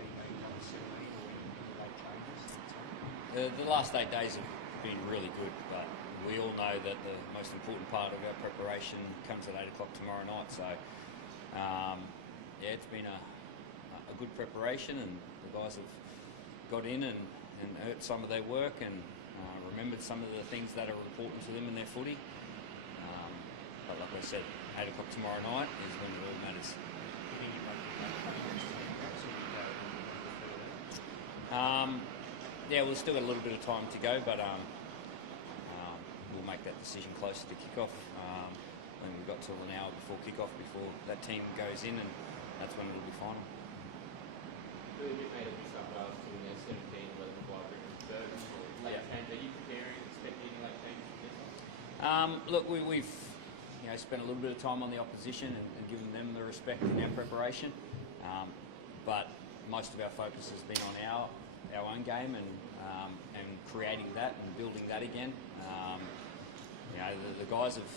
had he been on the 17 or any late changes? The last 8 days have been really good, but we all know that the most important part of our preparation comes at 8 o'clock tomorrow night. So, yeah, it's been a good preparation, and the guys have got in and hurt some of their work and remembered some of the things that are important to them in their footy. But like I said, 8 o'clock tomorrow night is when it all matters. Yeah, we've still got a little bit of time to go, but we'll make that decision closer to kickoff. When we've got till an hour before kickoff, before that team goes in, and that's when it'll be final. Really big made of New South Wales to win their 17, 11, 5, late change. Are you preparing, expecting any late changes? Look, we've spent a little bit of time on the opposition and given them the respect in our preparation, but most of our focus has been on our own game and creating that and building that again. The guys have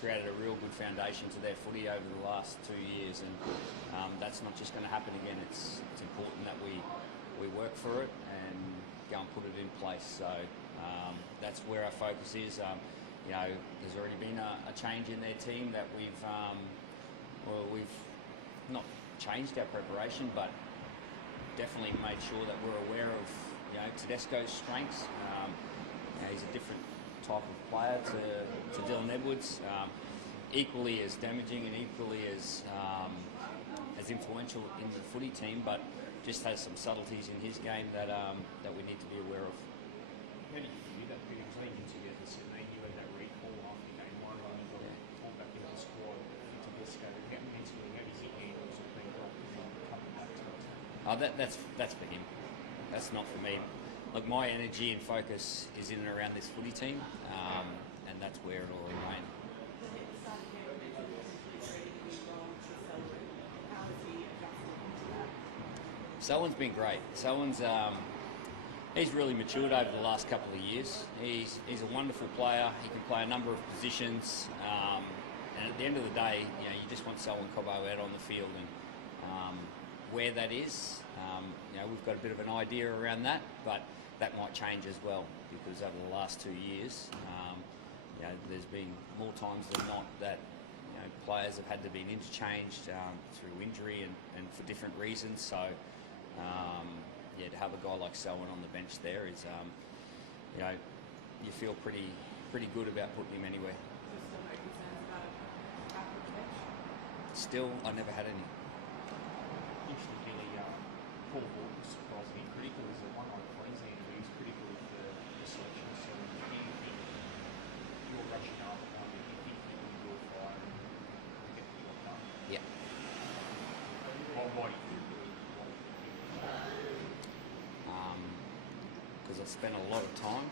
created a real good foundation to their footy over the last 2 years, and that's not just going to happen again. It's important that we work for it and go and put it in place. So that's where our focus is. There's already been a change in their team that we've not changed our preparation, but definitely made sure that we're aware of Tedesco's strengths. He's a different type of player to Dylan Edwards, equally as damaging and equally as influential in the footy team, but just has some subtleties in his game that we need to be aware of. How do you view that? Because I think together the 17, you had that recall after game one, and you got pulled back into the squad for Tedesco. How does he handle sort of being dropped and coming back to it? That's for him. That's not for me. Look, my energy and focus is in and around this footy team, and that's where it will remain. Selwyn's been great. Selwyn's he's really matured over the last couple of years. He's a wonderful player. He can play a number of positions, and at the end of the day, you just want Selwyn Cobbo out on the field, and where that is, we've got a bit of an idea around that, but that might change as well, because over the last 2 years, there's been more times than not that players have had to be interchanged through injury and for different reasons. So, to have a guy like Selwyn on the bench there is, you feel pretty good about putting him anywhere. Still, I never had any. Interesting, Billy. Paul Walker surprised me critical. Is one like Queensland who is critical of the selection. So, do you think you're rushing up? Do you think you can do a fire to get the job done? Yeah. Why do you think? Because I've spent a lot of time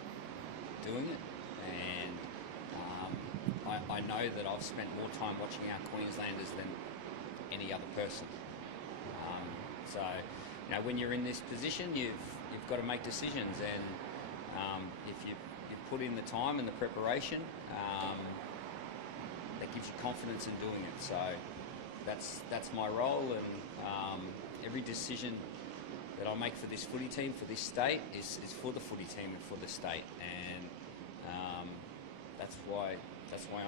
doing it, and I know that I've spent more time watching our Queenslanders than any other person. So, when you're in this position, you've got to make decisions, and if you put in the time and the preparation, that gives you confidence in doing it. So that's my role, and every decision that I make for this footy team, for this state, is for the footy team and for the state, and that's why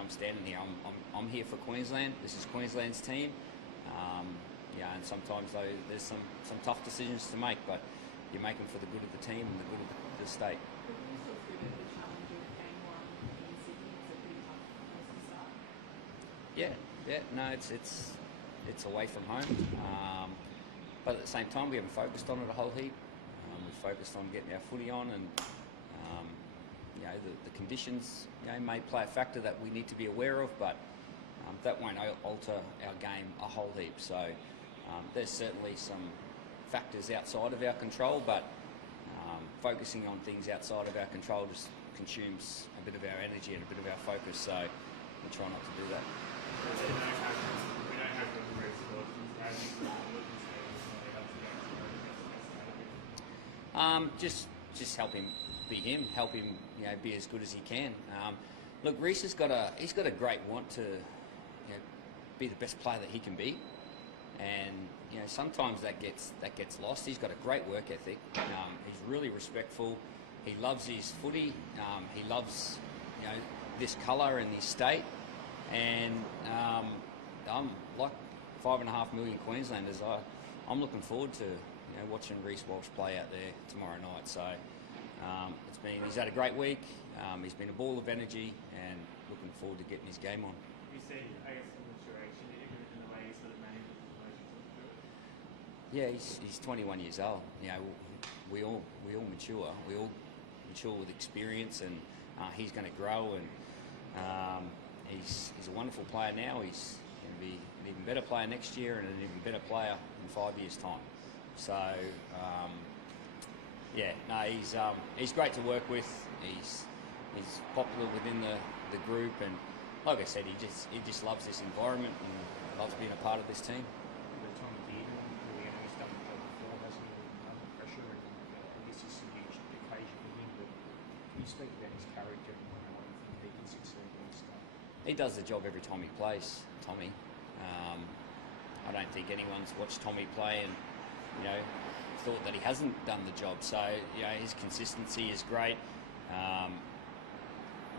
I'm standing here. I'm here for Queensland. This is Queensland's team. And sometimes there's some tough decisions to make, but you make them for the good of the team and the good of the state. No, it's away from home, but at the same time we haven't focused on it a whole heap. We've focused on getting our footy on, and the conditions may play a factor that we need to be aware of, but that won't alter our game a whole heap. So there's certainly some factors outside of our control, but focusing on things outside of our control just consumes a bit of our energy and a bit of our focus, so we try not to do that. Just help him be him, help him be as good as he can. Look, Reece he's got a great want to be the best player that he can be, and sometimes that gets lost. He's got a great work ethic. He's really respectful. He loves his footy. He loves this colour and his state, and I'm like 5.5 million Queenslanders. I'm looking forward to watching Reece Walsh play out there tomorrow night. So he's had a great week. He's been a ball of energy, and looking forward to getting his game on. You see, I guess, the maturation in the way he sort of manages emotions. Yeah, he's 21 years old. We all mature. We all mature with experience, and he's going to grow. And he's a wonderful player now. He's going to be an even better player next year, and an even better player in 5 years' time. So he's great to work with. He's popular within the group, and like I said, he just loves this environment and loves being a part of this team. The time of year, really, he's done the job before, hasn't he? Under pressure, and this is a huge occasion for him. But can you speak about his character and how you think he can succeed in this game? He does the job every time he plays, Tommy. I don't think anyone's watched Tommy play and thought that he hasn't done the job. So his consistency is great.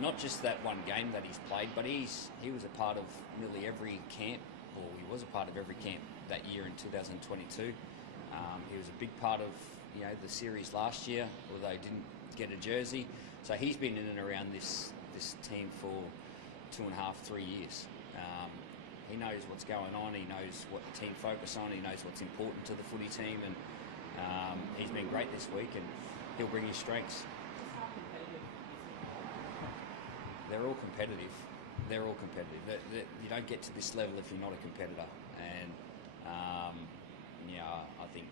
Not just that one game that he's played, but he was a part of nearly every camp, or he was a part of every camp that year in 2022. He was a big part of the series last year, although he didn't get a jersey. So he's been in and around this team for 2.5, 3 years. He knows what's going on. He knows what the team focus on. He knows what's important to the footy team, and he's been great this week, and he'll bring his strengths. They're all competitive. You don't get to this level if you're not a competitor, and I think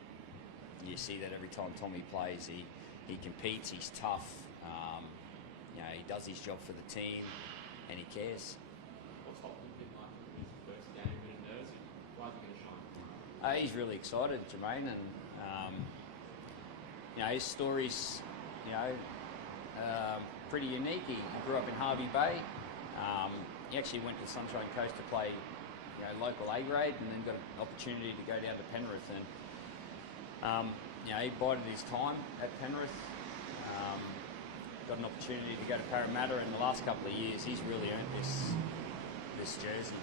you see that every time Tommy plays. He competes. He's tough. He does his job for the team, and he cares. What's Hopkins been like in his first game? A bit of nerves. Why is he going to shine? He's really excited, Jermaine, and his story's pretty unique. He grew up in Harvey Bay. He actually went to Sunshine Coast to play local A grade, and then got an opportunity to go down to Penrith, and he bided his time at Penrith. Got an opportunity to go to Parramatta. In the last couple of years, he's really earned this jersey.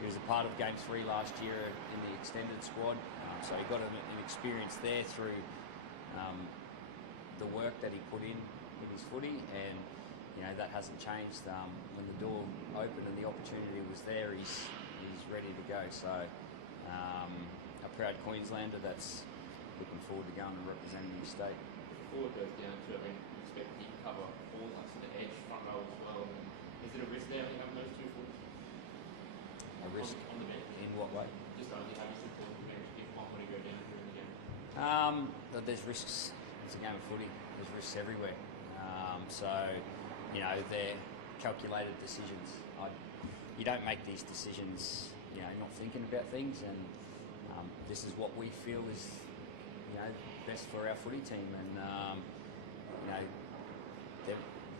He was a part of Game 3 last year in the extended squad, so he got an experience there through the work that he put in his footy, and that hasn't changed. When the door opened and the opportunity was there, he's ready to go. So a proud Queenslander that's looking forward to going and representing his state. Before it goes down to, you expect he can cover all us, the edge, front row as well. Is it a risk there having those two footers? A risk on the bench? in what way? Just only having support on the bench if one were to go down during the game. There's risks. It's a game of footy. There's risks everywhere. They're calculated decisions. You don't make these decisions, not thinking about things, and this is what we feel is, best for our footy team. And there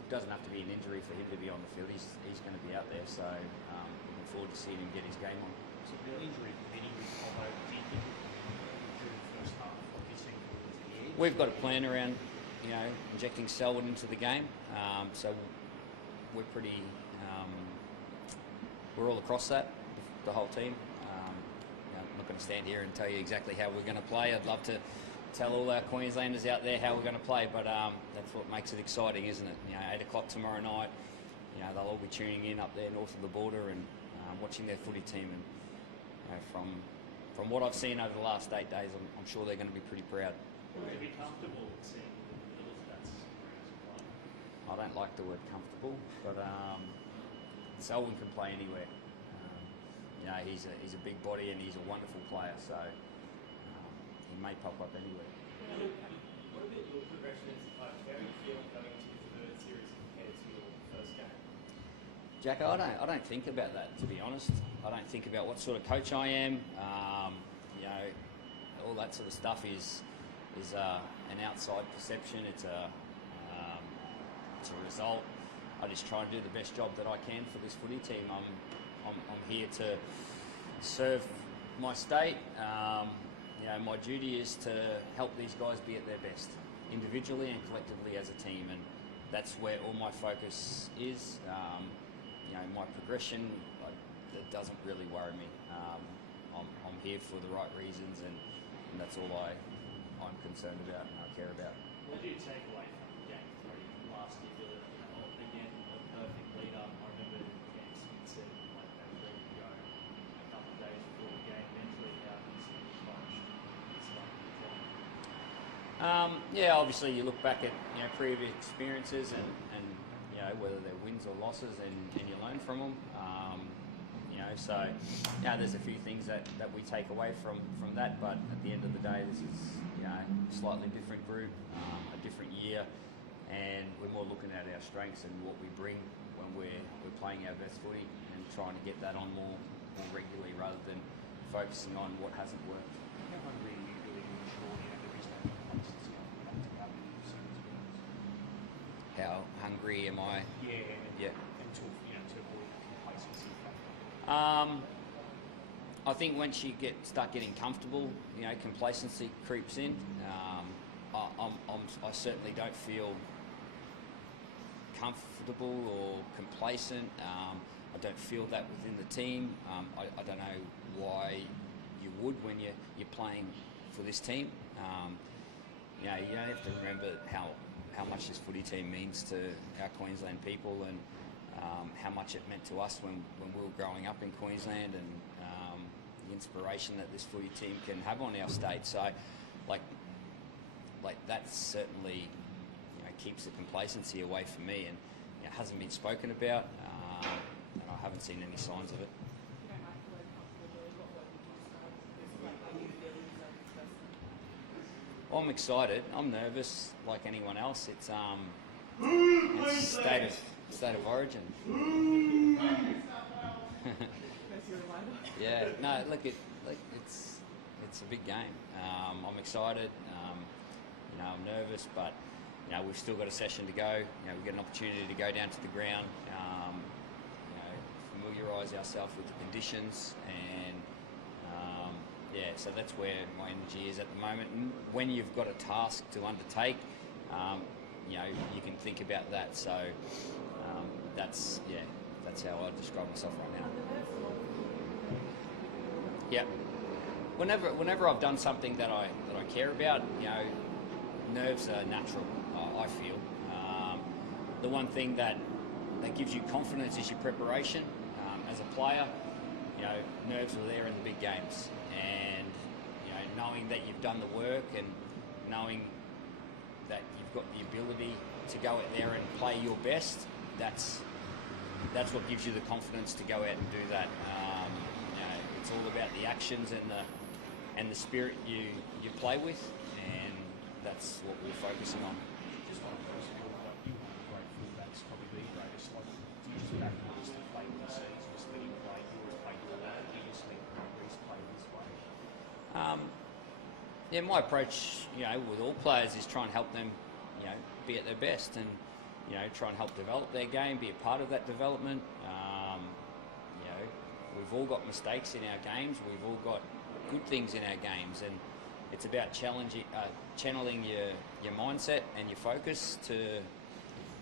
doesn't have to be an injury for him to be on the field. He's going to be out there. So looking forward to seeing him get his game on. So the injury committee with Robbo, do you think during the first half of this season was the edge? We've got a plan around, injecting Selwood into the game. So we're pretty, we're all across that, the whole team. I'm not going to stand here and tell you exactly how we're going to play. I'd love to tell all our Queenslanders out there how we're going to play, but that's what makes it exciting, isn't it? 8 o'clock tomorrow night, they'll all be tuning in up there north of the border and watching their footy team. And from what I've seen over the last 8 days, I'm sure they're going to be pretty proud. Would you be comfortable seeing the little stats? I don't like the word comfortable, but Selwyn can play anywhere. He's a big body and he's a wonderful player, so he may pop up anywhere. What about your progression as a player? How are you feeling going into the third series compared to your first game? Jack, I don't think about that, to be honest. I don't think about what sort of coach I am. All that sort of stuff is an outside perception. It's a result. I just try and do the best job that I can for this footy team. I'm here to serve my state, my duty is to help these guys be at their best, individually and collectively as a team, and that's where all my focus is. My progression, it doesn't really worry me. I'm here for the right reasons, and that's all I'm concerned about and I care about. What do you take away from Game 3 last year, Billy? Again, a perfect lead-up. I remember Game 6 said they were ready to go a couple of days before the game. Mentally, how he's approached this Obviously you look back at previous experiences and whether they're wins or losses, and you learn from them. So there's a few things that we take away from that, but at the end of the day, this is a slightly different group, a different year, and we're more looking at our strengths and what we bring when we're playing our best footy, and trying to get that on more regularly rather than focusing on what hasn't worked. How hungry are you really to ensure there is no complacency on back to back series games? How hungry am I? Yeah. And to avoid complacency. I think once you start getting comfortable, complacency creeps in. I certainly don't feel comfortable or complacent. I don't feel that within the team. I don't know why you would when you're playing for this team. You have to remember how much this footy team means to our Queensland people, and how much it meant to us when we were growing up in Queensland, and the inspiration that this footy team can have on our state. So, like that certainly keeps the complacency away from me, and it hasn't been spoken about, and I haven't seen any signs of it. I'm excited. I'm nervous, like anyone else. It's state of origin. Yeah. No. It's a big game. I'm excited. I'm nervous, but we've still got a session to go. We've got an opportunity to go down to the ground. Familiarise ourselves with the conditions, and so that's where my energy is at the moment. And when you've got a task to undertake, you can think about that. So that's how I describe myself right now. Yeah. Whenever I've done something that I care about, nerves are natural. I feel. The one thing that gives you confidence is your preparation. As a player, nerves are there in the big games, and knowing that you've done the work, and knowing that you've got the ability to go out there and play your best, that's what gives you the confidence to go out and do that. It's all about the actions and the spirit you play with, and that's what we're focusing on. Just one of those feel like you want a great fullback's probably the greatest. Like, do you just back to just play with the seas, just let him play, you always play your way, you just let Reece play his way? My approach, with all players is try and help them, be at their best, and try and help develop their game, be a part of that development. We've all got mistakes in our games. We've all got good things in our games, and it's about channeling your mindset and your focus to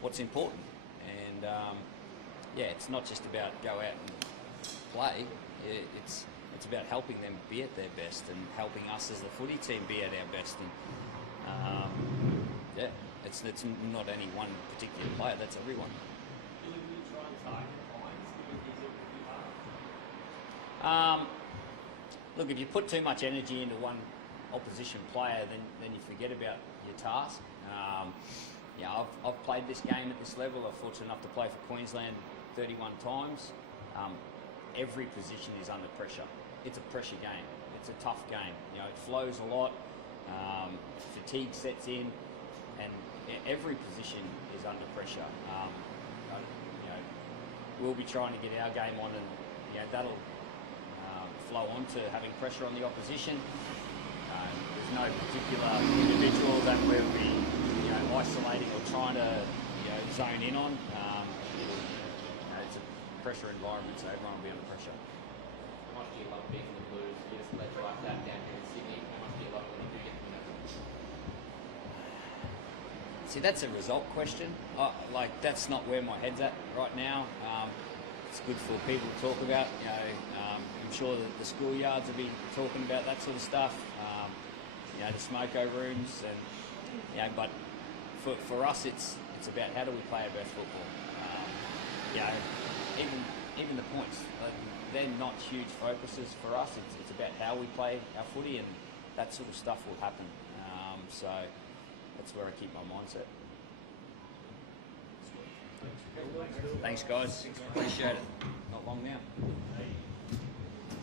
what's important. And it's not just about go out and play. It's about helping them be at their best, and helping us as the footy team be at our best. And it's not any one particular player. That's everyone. Billy, will you try and target lines, given he's a pretty hard? Look, if you put too much energy into one opposition player, then you forget about your task. I've played this game at this level. I'm fortunate enough to play for Queensland 31 times. Every position is under pressure. It's a pressure game. It's a tough game. It flows a lot. Fatigue sets in, and every position is under pressure. We'll be trying to get our game on, and that'll flow on to having pressure on the opposition. There's no particular individual that we'll be isolating or trying to zone in on. It's a pressure environment, so everyone will be under pressure. How much do you love being in the Blues? You're just See, that's a result question. Like, that's not where my head's at right now. It's good for people to talk about. I'm sure that the schoolyards will be talking about that sort of stuff. The smoko rooms, and but for us, it's about how do we play our best football. Even the points, they're not huge focuses for us. It's about how we play our footy, and that sort of stuff will happen. So that's where I keep my mindset. Thanks, guys. Appreciate it. Not long now.